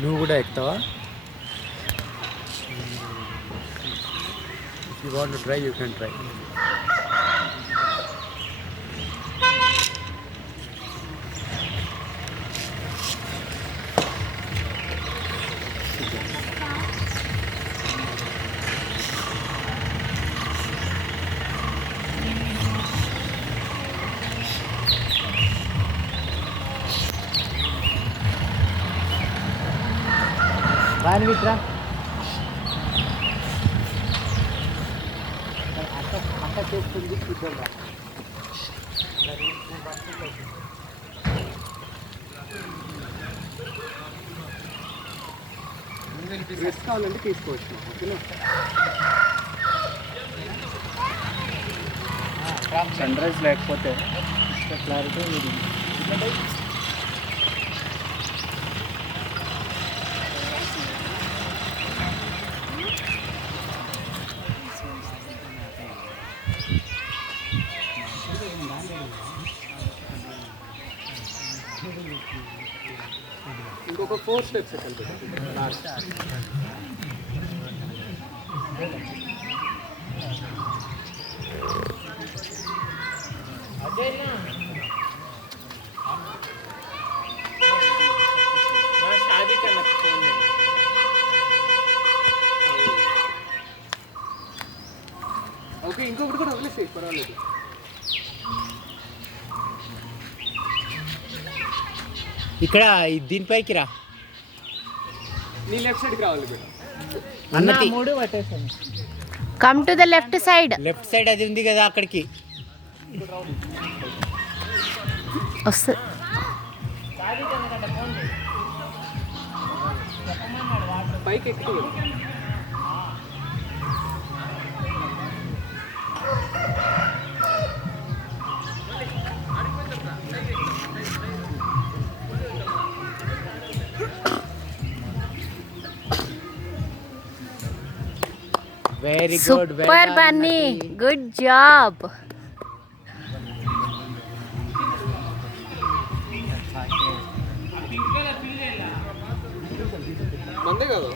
నువ్వు కూడా ఎక్కుతావా? If you want to try, you can try. Van Vitra. అక్క చేస్తుంది చూద్దాం. డ్రెస్ కావాలంటే తీసుకోవచ్చు. సన్ రైజ్ లేకపోతే క్లారిటీ ఇంకొక 4 స్టెప్స్ ఓకే. ఇంకొకటి కూడా వదిలేసి పర్వాలేదు. ఇక్కడ దీనిపైకి రా. నీ లెఫ్ట్ సైడ్కి రావాలి బిడ్డ. అన్న మూడు పట్టేసాను. Come to the left side. Left side అది ఉంది కదా అక్కడికి వస్తుంది. పైకి ఎక్కువ very good. Super Bunny, good job. మందే కదా